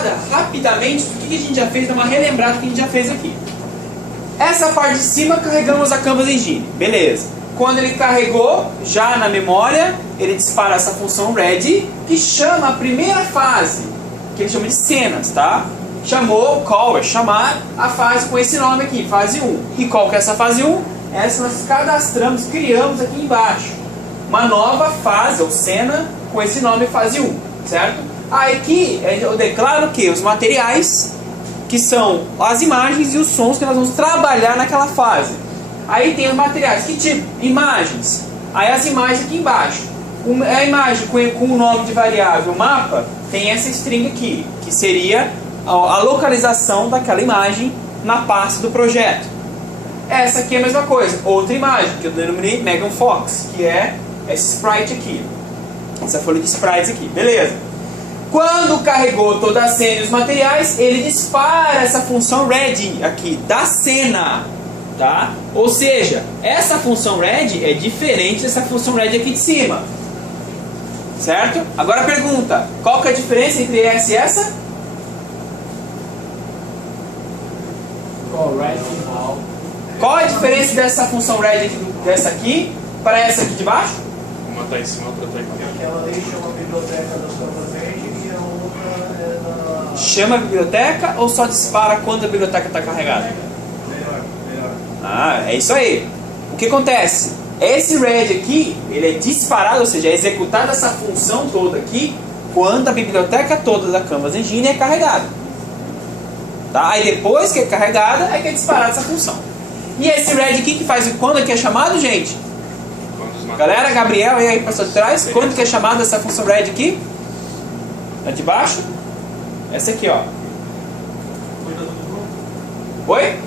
passada rapidamente do que a gente já fez, dar uma relembrada do que a gente já fez aqui. Essa parte de cima carregamos a Canvas Engine, beleza. Quando ele carregou, já na memória, ele dispara essa função ready, que chama a primeira fase, que ele chama de cenas, tá? Chamou, call é chamar a fase com esse nome aqui, fase 1. E qual que é essa fase 1? Essa nós cadastramos, criamos aqui embaixo uma nova fase ou cena com esse nome fase 1, certo? Aí aqui eu declaro o que? Os materiais, que são as imagens e os sons que nós vamos trabalhar naquela fase. Aí tem os materiais, que tipo? Imagens. Aí as imagens aqui embaixo. A imagem com o nome de variável mapa tem essa string aqui, que seria a localização daquela imagem na pasta do projeto. Essa aqui é a mesma coisa, outra imagem, que eu denominei Megan Fox, que é esse sprite aqui. Essa folha de sprites aqui, beleza. Quando carregou toda a cena e os materiais, ele dispara essa função ready aqui, da cena. Tá? Ou seja, essa função ready é diferente dessa função ready aqui de cima. Certo? Agora pergunta, qual que é a diferença entre essa e essa? Qual é a diferença dessa função ready dessa aqui para essa aqui de baixo? Uma está em cima, outra está aqui. Aquela ali chama a biblioteca das Canvas Engine e a outra é da... Chama a biblioteca ou só dispara quando a biblioteca está carregada? Melhor. Ah, é isso aí. O que acontece? Esse ready aqui, ele é disparado, ou seja, é executada essa função toda aqui quando a biblioteca toda da Canvas Engine é carregada. Tá? Aí depois que é carregada, é que é disparada essa função. E esse ready aqui que faz quando é que é chamado, gente? Galera, Gabriel, e aí para trás, quando que é chamada essa função ready aqui? Tá de baixo? Essa aqui, ó. Oi?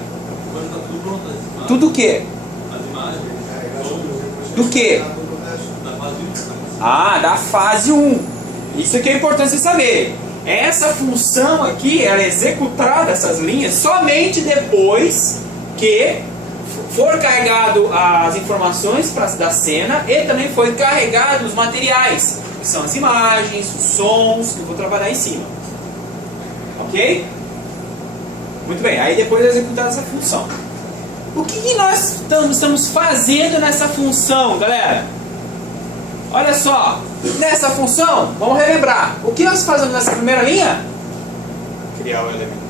Tudo o quê? Do quê? Ah, da fase 1. Isso aqui é importante você saber. Essa função aqui, ela é executada, essas linhas, somente depois que for carregado as informações da cena e também foi carregado os materiais, que são as imagens, os sons, que eu vou trabalhar em cima. Ok? Muito bem, aí depois é executada essa função. O que nós estamos fazendo nessa função, galera? Olha só, nessa função, vamos relembrar. O que nós fazemos nessa primeira linha? Criar o elemento.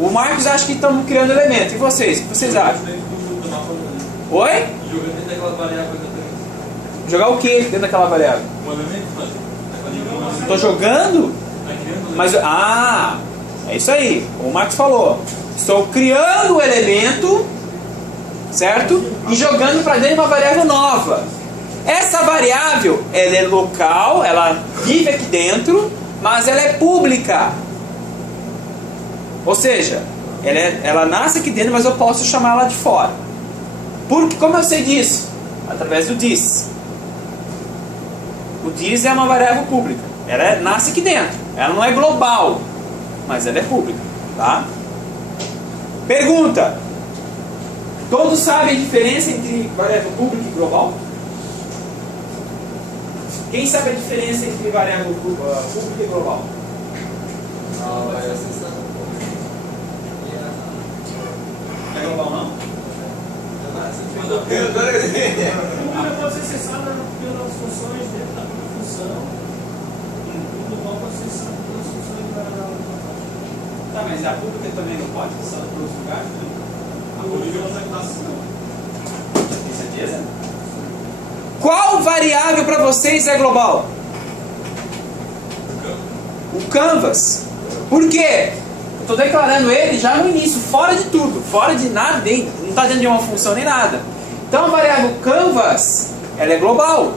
O Marcos acha que estamos criando elemento. E vocês? O que vocês acham? Oi? Jogar o que dentro daquela variável? Estou jogando? Mas, é isso aí. O Marcos falou. Estou criando o elemento, certo? E jogando para dentro de uma variável nova. Essa variável, ela é local, ela vive aqui dentro, mas ela é pública. Ou seja, ela nasce aqui dentro, mas eu posso chamar ela de fora. Porque, como eu sei disso? Através do this. O this é uma variável pública. Ela nasce aqui dentro. Ela não é global, mas ela é pública. Tá? Pergunta. Todos sabem a diferença entre variável pública e global? Quem sabe a diferença entre variável pública e global? Não é global não? Pública pode ser acessada pelas funções dentro da própria função. O global pode ser acessado pelas funções da... Tá, mas a pública também não pode ser acessada por outros lugares? A pública não está classificada. Tem certeza? Qual variável para vocês é global? O Canvas. Por quê? Eu estou declarando ele já no início, fora de tudo, fora de nada, não está dentro de uma função nem nada. Então a variável Canvas, ela é global.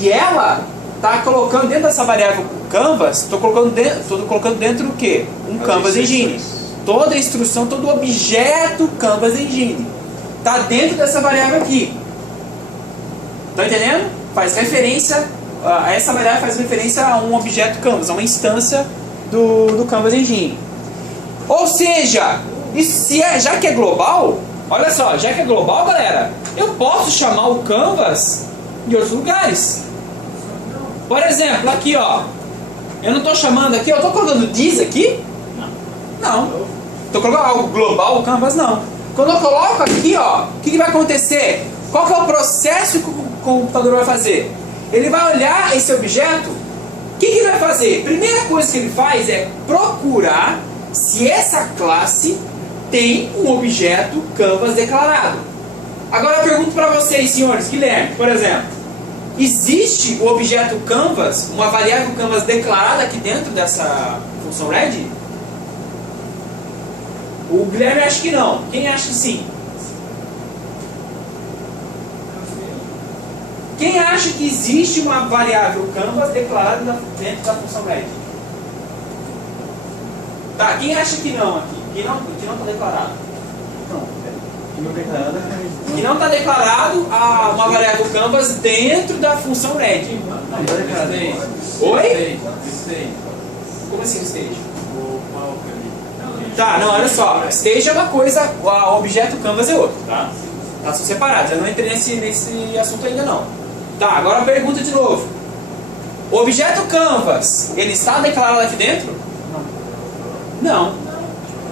E ela está colocando dentro dessa variável Canvas, estou colocando dentro o quê? Um Canvas Engine. Toda a instrução, todo o objeto Canvas Engine está dentro dessa variável aqui. Está entendendo? Faz referência, essa variável faz referência a um objeto Canvas, a uma instância do Canvas Engine. Ou seja, já que é global, olha só, já que é global, galera, eu posso chamar o Canvas de outros lugares. Por exemplo, aqui ó, Eu não estou chamando aqui, eu estou colocando this aqui? Não. Estou colocando algo global, o canvas não. Quando eu coloco aqui, ó, o que vai acontecer? Qual que é o processo que o computador vai fazer? Ele vai olhar esse objeto, o que ele vai fazer? Primeira coisa que ele faz é procurar se essa classe tem um objeto canvas declarado. Agora eu pergunto para vocês, senhores, Guilherme, por exemplo, existe o objeto canvas, uma variável canvas declarada aqui dentro dessa função read? O Guilherme acha que não. Quem acha que sim? Quem acha que existe uma variável canvas declarada dentro da função read? Tá, quem acha que não aqui? Que não está declarado? Que não está declarado uma variável canvas dentro da função read. Não está declarado. Oi? Stage. Como assim stage? O palco ali. Tá, não, olha só. Stage é uma coisa, o objeto canvas é outro, tá? Elas são separadas, eu não entrei nesse assunto ainda não. Tá, agora a pergunta de novo. O objeto canvas, ele está declarado aqui dentro? Não.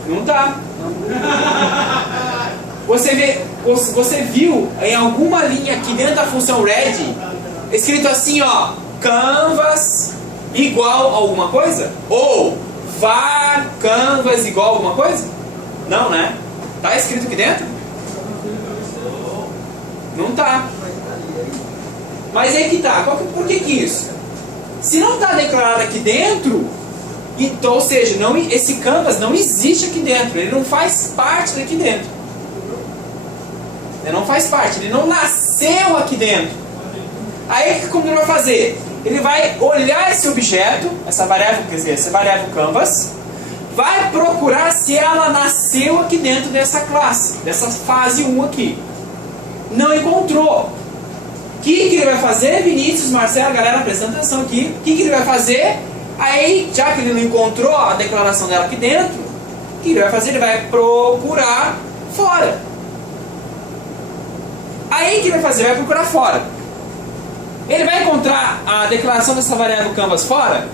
Não está. Você viu em alguma linha aqui dentro da função read escrito assim, ó, canvas igual a alguma coisa? Ou var canvas igual a alguma coisa? Não, né? Tá escrito aqui dentro? Não tá. Mas aí que tá. Por que isso? Se não está declarado aqui dentro, então, ou seja, esse canvas não existe aqui dentro. Ele não faz parte daqui dentro. Ele não faz parte. Ele não nasceu aqui dentro. Aí, como ele vai fazer? Ele vai olhar esse objeto, essa variável canvas, vai procurar se ela nasceu aqui dentro dessa classe, dessa fase 1 aqui. Não encontrou. O que ele vai fazer? Vinícius, Marcelo, galera, prestando atenção aqui. O que ele vai fazer? Aí, já que ele não encontrou a declaração dela aqui dentro, o que ele vai fazer? Ele vai procurar fora. Aí, o que ele vai fazer? Ele vai procurar fora. Ele vai encontrar a declaração dessa variável canvas fora?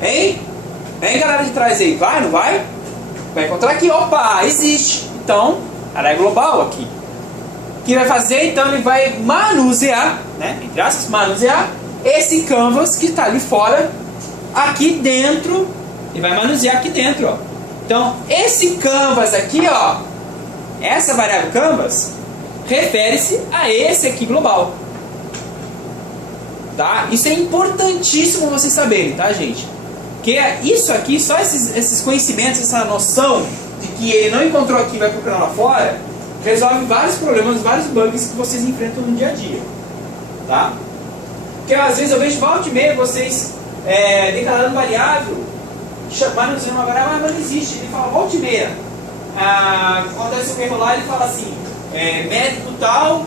Hein? Hein, galera de trás aí? Vai, não vai? Vai encontrar aqui. Opa, existe. Então, ela é global aqui. O que ele vai fazer? Então, ele vai manusear, né? Entre aspas, manusear esse canvas que está ali fora, aqui dentro. Ele vai manusear aqui dentro, ó. Então, esse canvas aqui, ó, essa variável canvas, refere-se a esse aqui global. Tá? Isso é importantíssimo vocês saberem, tá, gente? Porque isso aqui, só esses conhecimentos, essa noção de que ele não encontrou aqui e vai procurar lá fora, resolve vários problemas, vários bugs que vocês enfrentam no dia a dia. Tá? Porque às vezes eu vejo volta e meia vocês declarando variável, chamando uma variável, mas não existe. Ele fala volta e meia. Acontece um erro lá, ele fala assim, método tal,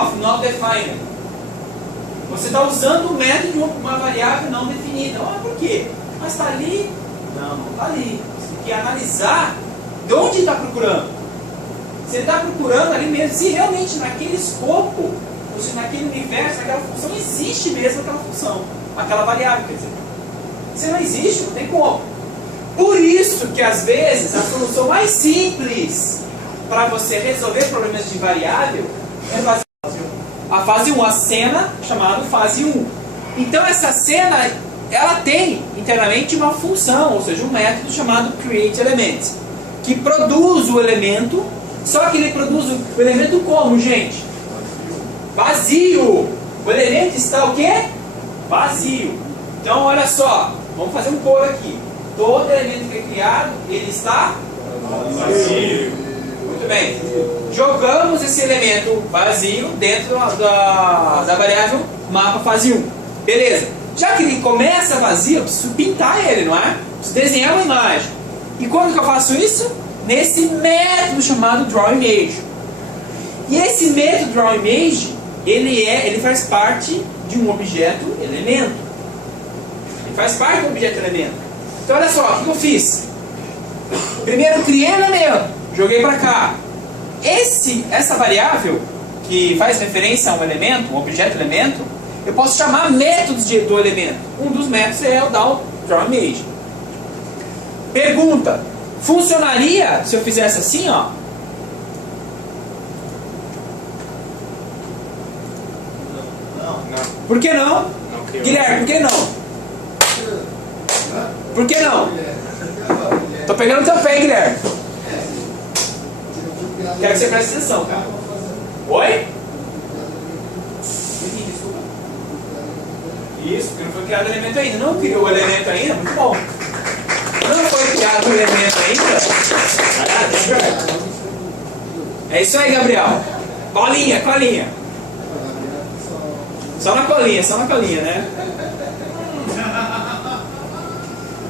of not defined. Você está usando o método de uma variável não definida. Por quê? Mas está ali? Não, não está ali. Você tem que analisar de onde está procurando. Você está procurando ali mesmo, se realmente naquele escopo, ou se naquele universo, naquela função, existe mesmo aquela função, aquela variável, quer dizer. Se não existe, não tem como. Por isso que às vezes a solução mais simples para você resolver problemas de variável é fazer a fase 1, a cena chamada fase 1. Então essa cena, ela tem internamente uma função, ou seja, um método chamado createElement, que produz o elemento, só que ele produz o elemento como, gente? Vazio. O elemento está o quê? Vazio. Então olha só, vamos fazer um coro aqui. Todo elemento que é criado, ele está vazio. Muito bem. Jogamos esse elemento vazio dentro da variável mapa fase 1. Beleza. Já que ele começa vazio, eu preciso pintar ele, não é? Preciso desenhar uma imagem. E quando que eu faço isso? Nesse método chamado drawImage. E esse método drawImage, ele faz parte de um objeto elemento. Ele faz parte do objeto elemento. Então olha só, o que eu fiz? Primeiro criei o elemento, joguei para cá. Essa variável, que faz referência a um elemento, um objeto elemento, Eu posso chamar métodos do elemento. Um dos métodos é o drawImage. Pergunta: funcionaria se eu fizesse assim, ó? Não. Por que não? Não criou. Guilherme, por que não? Por que não? Tô pegando teu pé, Guilherme. Quero que você preste atenção, cara. Oi? Desculpa. Isso, porque não foi criado o elemento ainda. Não criou o elemento ainda? Muito bom. Não foi criado o elemento ainda? É isso aí, Gabriel. Colinha, colinha. Só na colinha, né?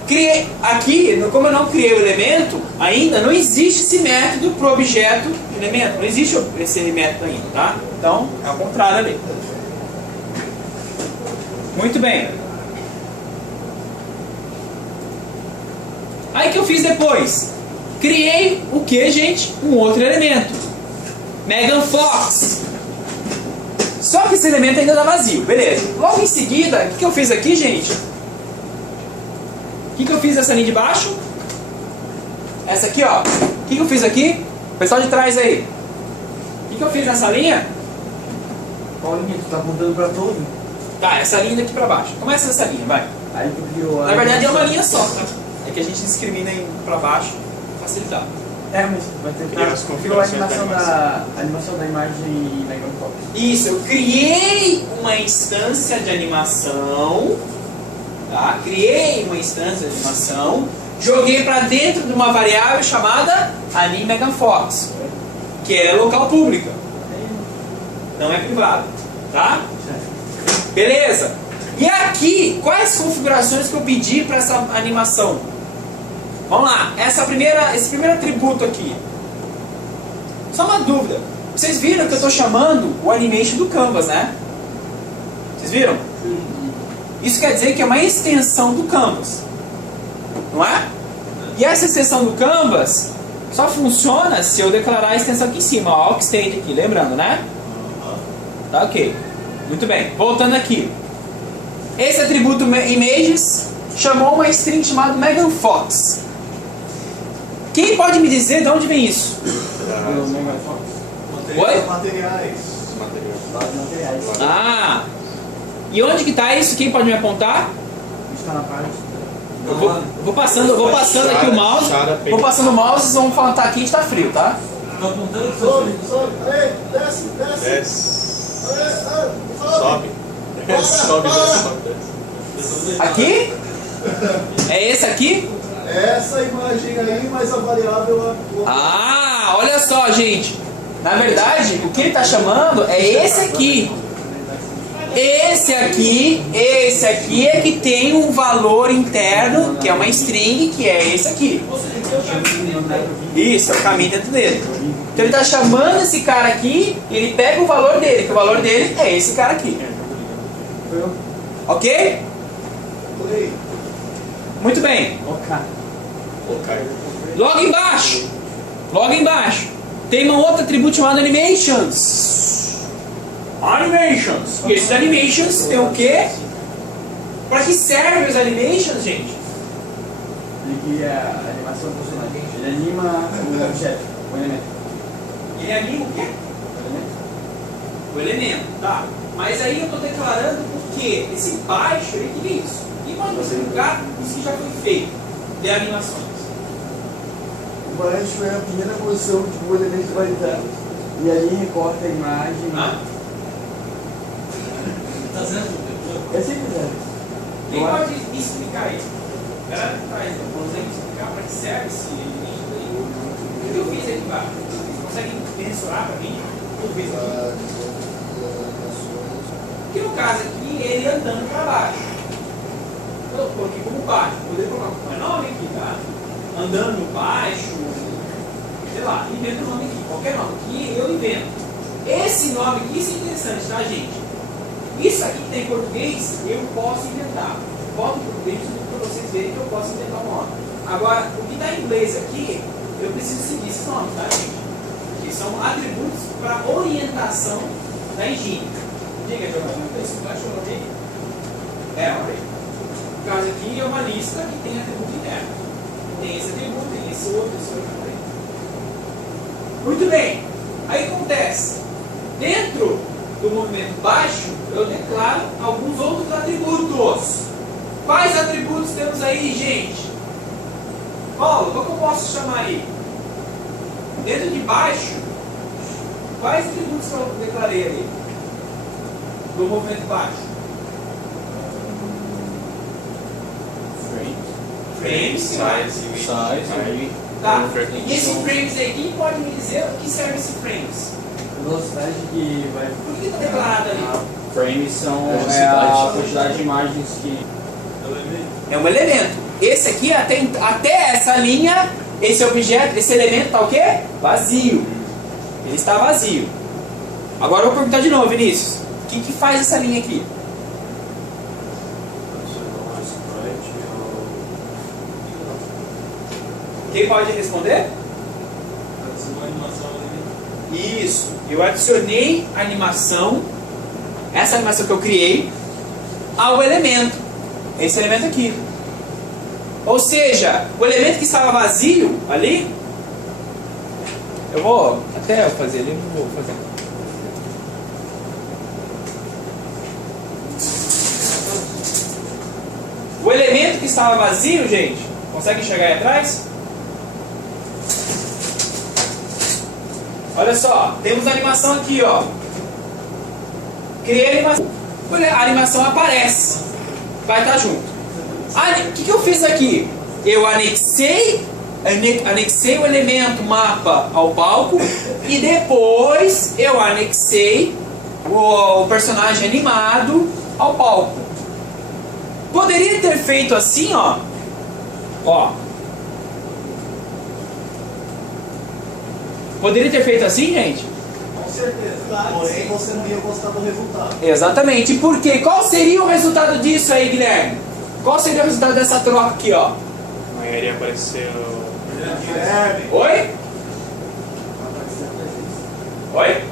Criei, aqui, como eu não criei o elemento ainda, não existe esse método para o objeto elemento. Não existe esse método ainda, tá? Então, é ao contrário ali. Muito bem. Aí que eu fiz depois? Criei o que, gente? Um outro elemento. Megan Fox. Só que esse elemento ainda está vazio, beleza. Logo em seguida, o que eu fiz aqui, gente? O que eu fiz nessa linha de baixo? Essa aqui, ó. O que eu fiz aqui? Pessoal de trás aí. O que eu fiz nessa linha? Qual linha? Tu tá apontando pra todo? Tá, essa linha daqui pra baixo. Começa essa linha, vai. Aí tu criou a... Na verdade é uma linha só, tá? É que a gente discrimina em pra baixo pra facilitar. É, mas vai Criar tentar... as Tu criou a configurações animação da imagem em Megan Fox. Isso, eu criei uma instância de animação, tá? Criei uma instância de animação, joguei para dentro de uma variável chamada AnimeMeganFox, que é local pública, não é privado, tá? Beleza. E aqui, quais configurações que eu pedi para essa animação? Vamos lá, esse primeiro atributo aqui. Só uma dúvida. Vocês viram que eu estou chamando o animation do Canvas, né? Vocês viram? Isso quer dizer que é uma extensão do Canvas, não é? E essa extensão do Canvas só funciona se eu declarar a extensão aqui em cima, ó, Oxstate aqui, lembrando, né? Tá ok. Muito bem, voltando aqui. Esse atributo images chamou uma string chamada Megan Fox. Quem pode me dizer de onde vem isso? Oi? Materiais. Materiais. Ah! E onde que está isso? Quem pode me apontar? Está na parte... Eu vou passando aqui o mouse. Vou passando o mouse, vocês vão falar, tá aqui, está frio, tá? Tô apontando pro Sobe, sobe. Ei, desce, desce. Desce. Sobe. Sobe. Para, Sobe, para. desce. Aqui? É esse aqui? Essa imagem aí, mas a variável... Ah, olha só, gente. Na verdade, o que ele está chamando é esse aqui. Esse aqui é que tem um valor interno, que é uma string, que é esse aqui. Isso, é o caminho dentro dele. Então ele está chamando esse cara aqui, e ele pega o valor dele, que o valor dele é esse cara aqui. Ok? Muito bem. Ok. Logo embaixo, tem um outro atributo chamado Animations. Animations. E esses Animations tem o quê? Para que servem os Animations, gente? Ele cria a animação do personagem. Ele anima o objeto, o elemento. Ele anima o quê? O elemento. O elemento, tá. Mas aí eu estou declarando porque esse baixo, ele queria isso. E quando você ligar, isso que já foi feito de animações. O baixo é a primeira posição que o elemento vai estar. E aí recorta a imagem. Ah? Tá certo? É simples, né? Quem pode me explicar isso? Galera, consegue me explicar para que serve esse elemento aí? O que eu fiz aqui embaixo? Vocês conseguem mensurar para mim? O que eu fiz aqui? Porque no caso aqui, ele andando para baixo. Eu coloquei como baixo. Poderia colocar um nome aqui, tá? Andando baixo, sei lá, inventa um nome aqui. Qualquer nome aqui eu invento. Esse nome aqui, isso é interessante, tá, gente? Isso aqui que tem em português, eu posso inventar. Boto em português para vocês verem que eu posso inventar um nome. Agora, o que está em inglês aqui, eu preciso seguir esses nomes, tá, gente? Que são atributos para orientação da engine. Diga, Giovanni. Esse baixo é um array. É um array. No caso aqui é uma lista que tem atributo interno. Tem esse atributo, tem esse outro array. Muito bem. Aí acontece. Dentro do movimento baixo, eu declaro alguns outros atributos. Quais atributos temos aí, gente? Paulo, qual que eu posso chamar aí? Dentro de baixo, quais atributos que eu declarei ali? Do movimento baixo? Frames, Size. tá. E esse frames aí, quem pode me dizer o que serve esse frames? Velocidade que vai. Por que está declarado ali? Frames são É a quantidade de imagens que. É um elemento. Esse aqui, até essa linha, esse objeto, esse elemento está o quê? Vazio. Ele está vazio. Agora eu vou perguntar de novo, Vinícius. O que faz essa linha aqui? Quem pode responder? Isso. Eu adicionei a animação, essa animação que eu criei, ao elemento. Esse elemento aqui. Ou seja, o elemento que estava vazio ali, eu vou até fazer ali, eu vou fazer. O elemento que estava vazio, gente, consegue enxergar aí atrás? Olha só, temos a animação aqui, ó. Criei a animação. A animação aparece. Vai estar junto. O que eu fiz aqui? Eu anexei o elemento mapa ao palco e depois eu anexei o personagem animado ao palco. Poderia ter feito assim, ó. Ó. Poderia ter feito assim, gente? Com certeza. Porém, você não ia gostar do resultado. Exatamente. Por quê? Qual seria o resultado disso aí, Guilherme? Qual seria o resultado dessa troca aqui, ó? Não iria aparecer o. Oi? Oi?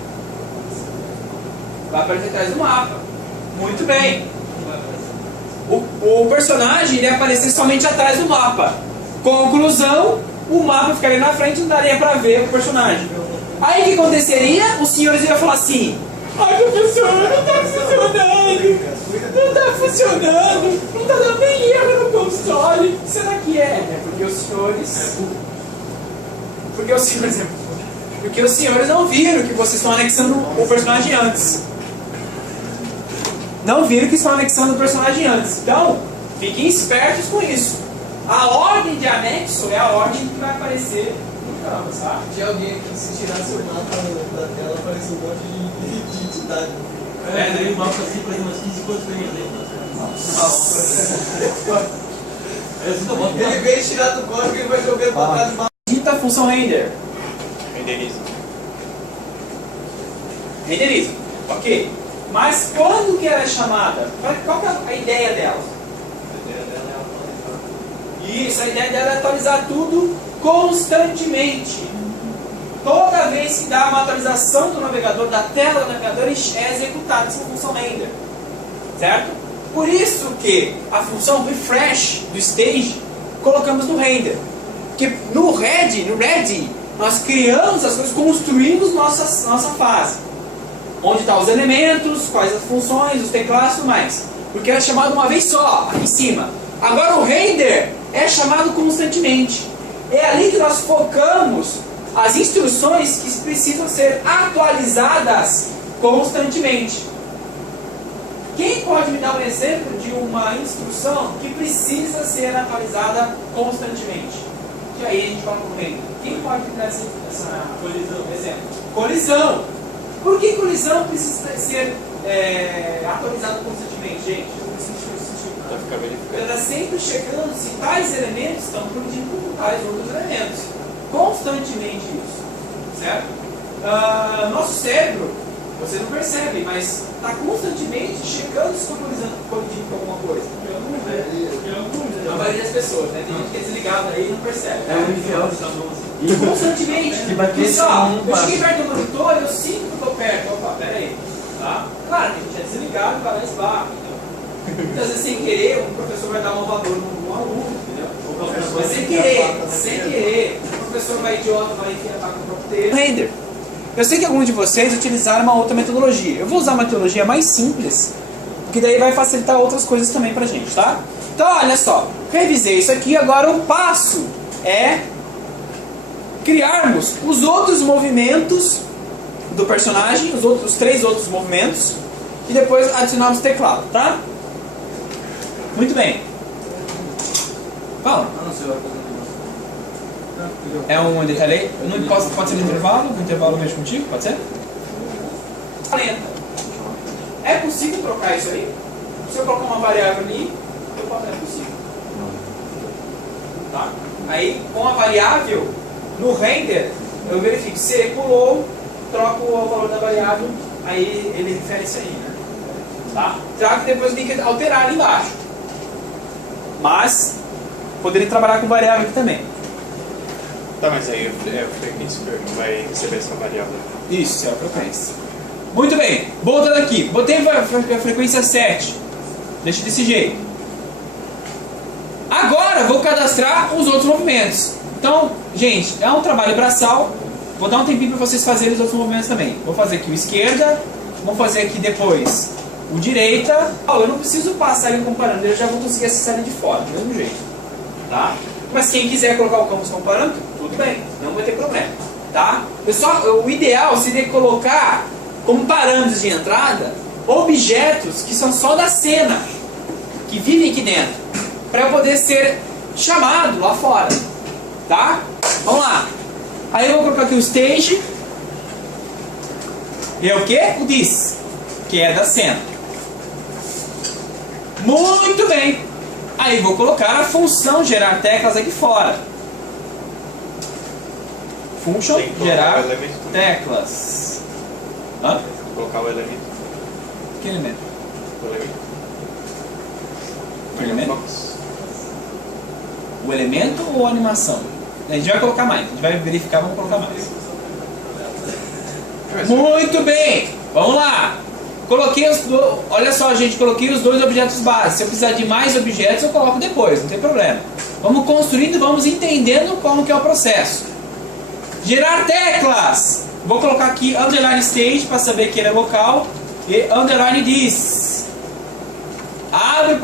Vai aparecer atrás do mapa. Muito bem. O personagem iria aparecer somente atrás do mapa. Conclusão, o mapa ficaria na frente e não daria pra ver o personagem. Aí o que aconteceria? Os senhores iriam falar assim: ai, professor, não tá funcionando. Não tá funcionando. Não tá dando nem erro no console. Será que é? É porque os senhores... Porque os senhores não viram que vocês estão anexando o personagem antes. Não viram que estão anexando o personagem antes. Então, fiquem espertos com isso. A ordem de anexo é a ordem que vai aparecer no campo, sabe? Tinha alguém que se tirasse o mapa da tela, aparecia um monte de entidade. Daí o mapa assim, fazia umas 15 coisinhas aí. Ele veio tirar do código e ele vai jogando pra trás do mapa. Digita a função render. Renderiza. Renderiza. Ok. Mas quando que ela é chamada? Qual que é a ideia dela? Isso, a ideia dela é atualizar tudo constantemente. Toda vez que dá uma atualização do navegador, da tela do navegador, é executada essa função render. Certo? Por isso que a função refresh do stage colocamos no render. Porque no ready, nós criamos as coisas, construímos nossa fase. Onde estão os elementos, quais as funções, os teclados e tudo mais. Porque é chamado uma vez só, aqui em cima. Agora o render é chamado constantemente. É ali que nós focamos as instruções que precisam ser atualizadas constantemente. Quem pode me dar um exemplo de uma instrução que precisa ser atualizada constantemente? E aí a gente coloca o render. Quem pode me dar essa colisão? Exemplo. Colisão. Por que colisão precisa ser atualizada constantemente, gente? Pra ficar verificando. Ela está sempre checando se tais elementos estão colidindo com tais outros elementos. Constantemente isso. Certo? Nosso cérebro, você não percebe, mas está constantemente checando se estão colidindo com alguma coisa. A maioria das pessoas, né? Tem gente que é desligado aí e não percebe. É um infiel. Constantemente. Se bater Isso, ó, um eu cheguei perto do monitor, eu sinto que eu estou perto. Opa, peraí. Tá? Claro que a gente é desligado e vai lá e esbarra. Muitas vezes sem querer, um professor vai dar um valor no aluno, entendeu? Mas sem querer, o professor vai idiota, vai enfiar a taca no próprio texto. Render. Eu sei que alguns de vocês utilizaram uma outra metodologia. Eu vou usar uma metodologia mais simples, porque daí vai facilitar outras coisas também pra gente, tá? Então, olha só, revisei isso aqui, agora o passo é criarmos os outros movimentos do personagem, os 3 outros movimentos, e depois adicionarmos teclado, tá? Muito bem. Fala. Não, você vai fazer É um delay? Pode ser no intervalo? No intervalo eu vejo contigo? Pode ser? 40. É possível trocar isso aí? Se eu colocar uma variável ali, eu posso, é possível. Tá? Aí, com a variável, no render, eu verifico se ele pulou, troco o valor da variável, aí ele refere isso aí, né? Tá? Claro que depois eu tenho que alterar ali embaixo. Mas, poderia trabalhar com variável aqui também. Tá, mas aí é o frequência que vai receber essa variável. Isso, é a frequência. Muito bem, voltando aqui. Botei a frequência 7. Deixa desse jeito. Agora vou cadastrar os outros movimentos. Então, gente, é um trabalho braçal. Vou dar um tempinho para vocês fazerem os outros movimentos também. Vou fazer aqui o esquerda. Vou fazer aqui depois o direita. Eu não preciso passar ele comparando. Eu já vou conseguir acessar ele de fora, do mesmo jeito. Tá? Mas quem quiser colocar o campus comparando, tudo bem, não vai ter problema, tá? Pessoal, o ideal seria colocar como parâmetros de entrada objetos que são só da cena, que vivem aqui dentro, para eu poder ser chamado lá fora, tá? Vamos lá. Aí eu vou colocar aqui o stage e é o que? O this, que é da cena. Muito bem. Aí vou colocar a função gerar teclas aqui fora. Function gerar teclas. Hã? Colocar o elemento. Que elemento? O elemento. O elemento? O elemento ou a animação? A gente vai colocar mais. A gente vai verificar, vamos colocar mais. Muito bem. Vamos lá. Coloquei olha só, gente, coloquei os 2 objetos básicos. Se eu precisar de mais objetos, eu coloco depois, não tem problema. Vamos construindo, vamos entendendo como que é o processo. Gerar teclas. Vou colocar aqui underline stage para saber que ele é local. E underline this. Abro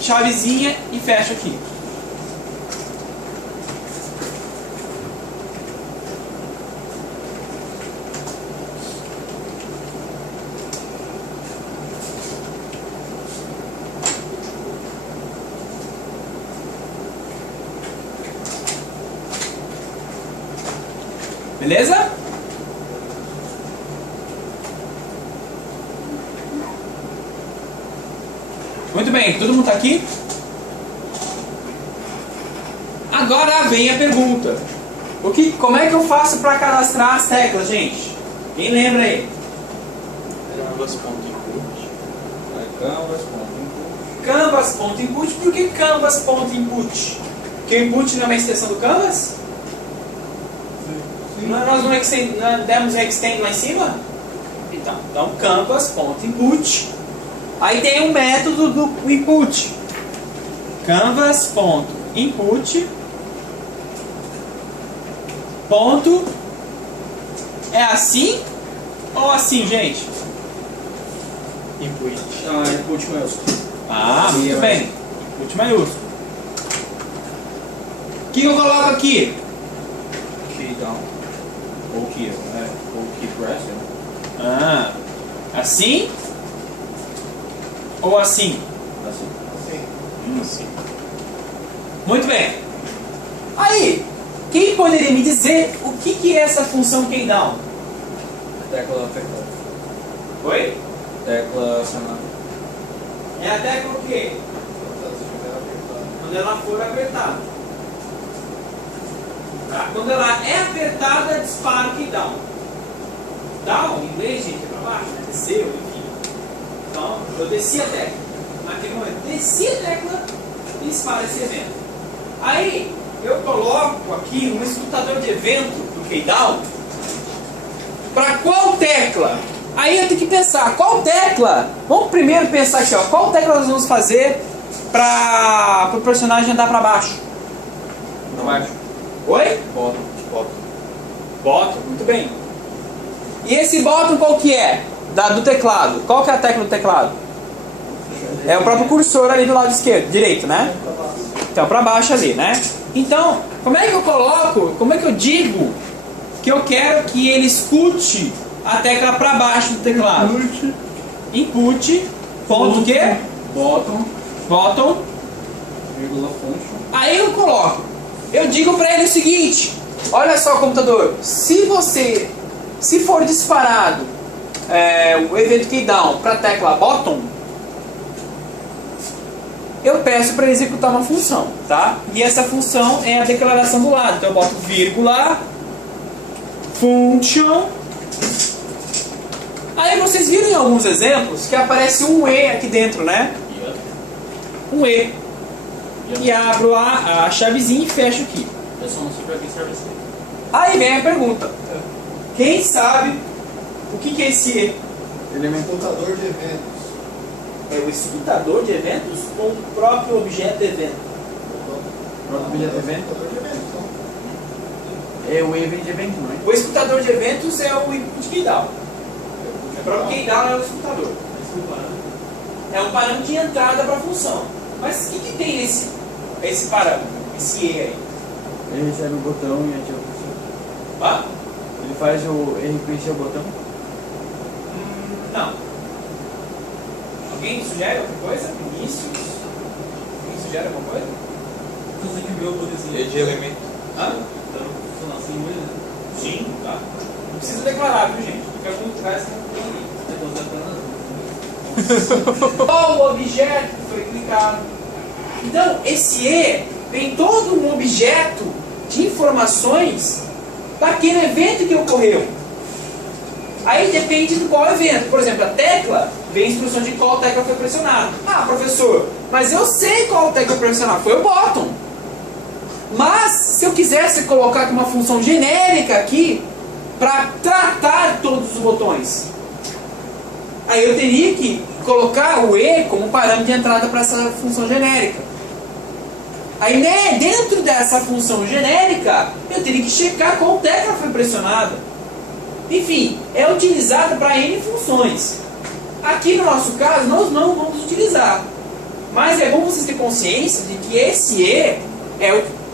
chavezinha e fecho aqui. Beleza? Muito bem, todo mundo está aqui? Agora vem a pergunta. Como é que eu faço para cadastrar as teclas, gente? Quem lembra aí? Canvas.input. Canvas.input. Por que Canvas.input? Porque o input não é uma extensão do Canvas? Nós não demos extend lá em cima? Então canvas.input. Aí tem um método do input. Canvas.input. Ponto. É assim ou assim, gente? Input. input maiúsculo. Muito bem. Input maiúsculo. O que eu coloco aqui? Key down. Ou key, ou key press. Assim? Ou assim? Assim. Muito bem. Aí, quem poderia me dizer o que é essa função keydown? Tecla apertada. Oi? Tecla acionada. É a tecla o quê? Quando ela for apertada. Tá? Quando ela é apertada, dispara o keydown. Down, em inglês, gente, é para baixo, né? Desceu, enfim. Então, eu desci a tecla. Naquele momento, desci a tecla e dispara esse evento. Aí, eu coloco aqui um executador de evento do keydown. Para qual tecla Aí eu tenho que pensar, qual tecla? Vamos primeiro pensar aqui, ó, qual tecla nós vamos fazer para o personagem andar para baixo? Pra baixo. Oi? Bottom. Bottom, muito bem. E esse bottom qual que é? Do teclado. Qual que é a tecla do teclado? É o próprio cursor ali do lado esquerdo, direito, né? Então, para baixo ali, né? Então, como é que eu coloco, como é que eu digo que eu quero que ele escute a tecla para baixo do teclado? Input, ponto o quê? Bottom. Vírgula function. Aí eu coloco. Eu digo para ele o seguinte: olha só, computador, se for disparado o evento keydown para a tecla bottom, eu peço para ele executar uma função, tá? E essa função é a declaração do lado. Então eu boto vírgula function. Aí vocês viram em alguns exemplos que aparece um E aqui dentro, né? Um E. E abro a chavezinha e fecho aqui. Eu só não sei pra que serve isso. Aí vem a pergunta: quem sabe o que é esse E? Elemento. Contador de eventos. É o escutador de eventos ou o próprio objeto evento? Pronto, objeto evento. Contador de eventos, então. É o event de evento, não é? O escutador de eventos é o input keydown. O próprio keydown é o escutador. É um parâmetro de entrada para a função. Mas o que tem esse parâmetro, esse E aí? Ele recebe o botão e ativa o cursor. Ah? Ele reconhece o botão. Não. Alguém sugere outra coisa? Inícios? Alguém sugere alguma coisa? Você que viu o poderzinho. E de elemento. Hã? Então, funciona assim mesmo. Sim, tá. Não precisa declarar, viu, gente? Porque alguns lugares não tem ali. Qual o objeto que foi clicado? Então, esse E tem todo um objeto de informações daquele evento que ocorreu. Aí depende de qual evento. Por exemplo, a tecla vem a instrução de qual tecla foi pressionada. Ah, professor, mas eu sei qual tecla foi pressionada. Foi o bottom. Mas, se eu quisesse colocar aqui uma função genérica aqui para tratar todos os botões, aí eu teria que colocar o E como parâmetro de entrada para essa função genérica. Aí, né, dentro dessa função genérica, eu teria que checar qual tecla foi pressionada. Enfim, é utilizado para N funções. Aqui no nosso caso, nós não vamos utilizar. Mas é bom vocês terem consciência de que esse E,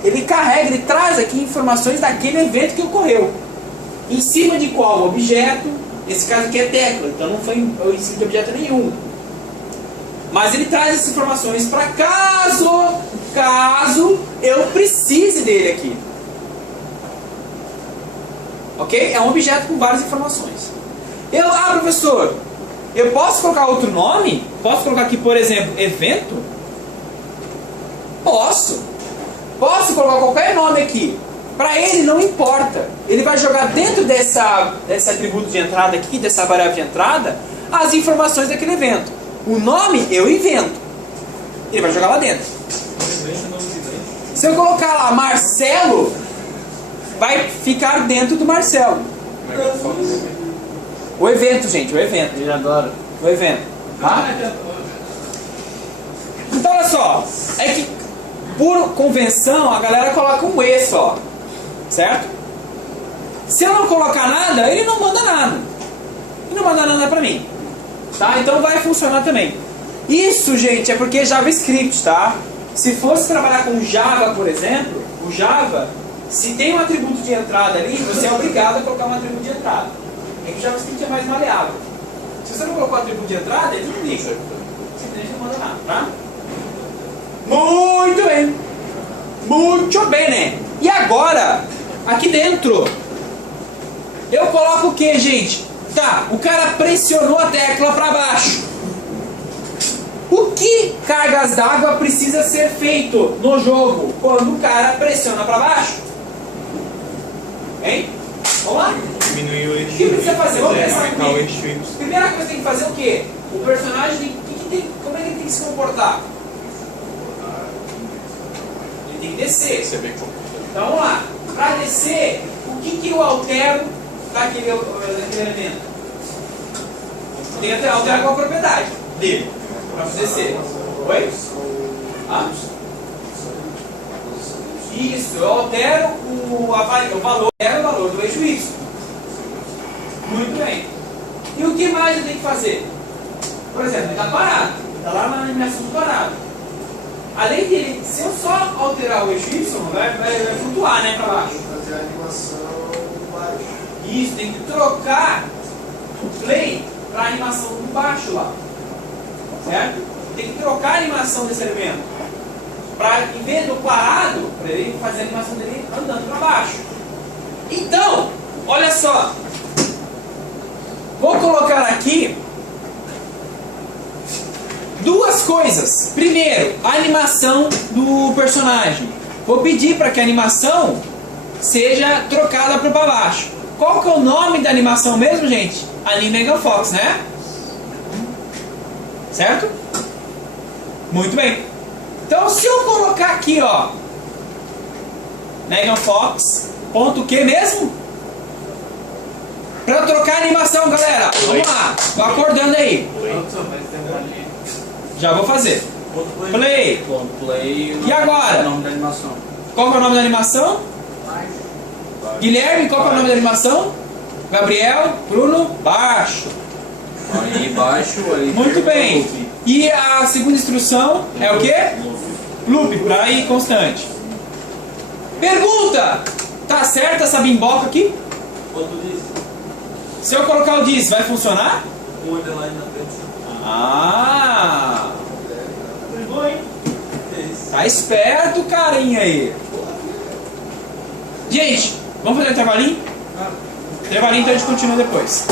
ele carrega, ele traz aqui informações daquele evento que ocorreu. Em cima de qual objeto? Esse caso aqui é tecla, então não foi em cima de objeto nenhum. Mas ele traz essas informações para caso eu precise dele aqui. Ok? É um objeto com várias informações. Professor, eu posso colocar outro nome? Posso colocar aqui, por exemplo, evento? Posso. Posso colocar qualquer nome aqui. Para ele não importa. Ele vai jogar dentro desse atributo de entrada aqui, dessa variável de entrada, as informações daquele evento. O nome eu invento. Ele vai jogar lá dentro. Se eu colocar lá Marcelo, vai ficar dentro do Marcelo. O evento, gente, o evento. Ele adora. O evento. Tá? Então olha só, é que por convenção a galera coloca um E só. Certo? Se eu não colocar nada, ele não manda nada. Ele não manda nada pra mim. Tá? Então vai funcionar também. Isso, gente, é porque é JavaScript, tá? Se fosse trabalhar com Java, por exemplo, o Java, se tem um atributo de entrada ali, você é obrigado a colocar um atributo de entrada. É que o JavaScript é mais maleável. Se você não colocou o atributo de entrada, ele não liga. Simplesmente não manda nada, tá? Muito bem. Muito bem, né? E agora, aqui dentro, eu coloco o que, gente? Tá, o cara pressionou a tecla para baixo. O que cargas d'água precisa ser feito no jogo quando o cara pressiona para baixo? Hein? Vamos lá? Diminuir o eixo. O que precisa fazer? Vamos pensar Aumentar o comigo. eixo Y. Primeira coisa que tem que fazer é o quê? O personagem como é que ele tem que se comportar? Ele tem que descer. Você vê como. Então vamos lá. Para descer, o que eu altero daquele elemento? tem que alterar qual a propriedade dele para fazer ser. Oi? Ah? Isso, eu altero o valor do eixo Y. Muito bem. E o que mais eu tenho que fazer? Por exemplo, ele está parado. Está lá na animação do parado. Além dele, se eu só alterar o eixo Y, vai flutuar, né, para baixo. Fazer a animação baixo. Isso, tem que trocar o play para a animação do baixo lá. Certo? Tem que trocar a animação desse elemento. Para, em vez do parado, para ele fazer a animação dele andando para baixo. Então, olha só. Vou colocar aqui duas coisas. Primeiro, a animação do personagem. Vou pedir para que a animação seja trocada para baixo. Qual que é o nome da animação mesmo, gente? Anime Megan Fox, né? Certo? Muito bem. Então, se eu colocar aqui, ó, Megan Fox, ponto que mesmo? Para trocar a animação, galera. Vamos lá. Tô acordando aí. Já vou fazer. Play. Play. E agora? O nome da animação. Qual que é o nome da animação? Guilherme, qual que é o nome da animação? Gabriel, Bruno, baixo. Aí baixo, aí. Muito bem. E a segunda instrução é o quê? Loop, para ir constante. Pergunta! Tá certa essa bimboca aqui? Quanto diz? Se eu colocar o diz, vai funcionar? Um underline na frente. Ah! Brigou, hein? Tá esperto, carinha aí. Gente, vamos fazer um intervalinho? Intervalinho, então a gente continua depois.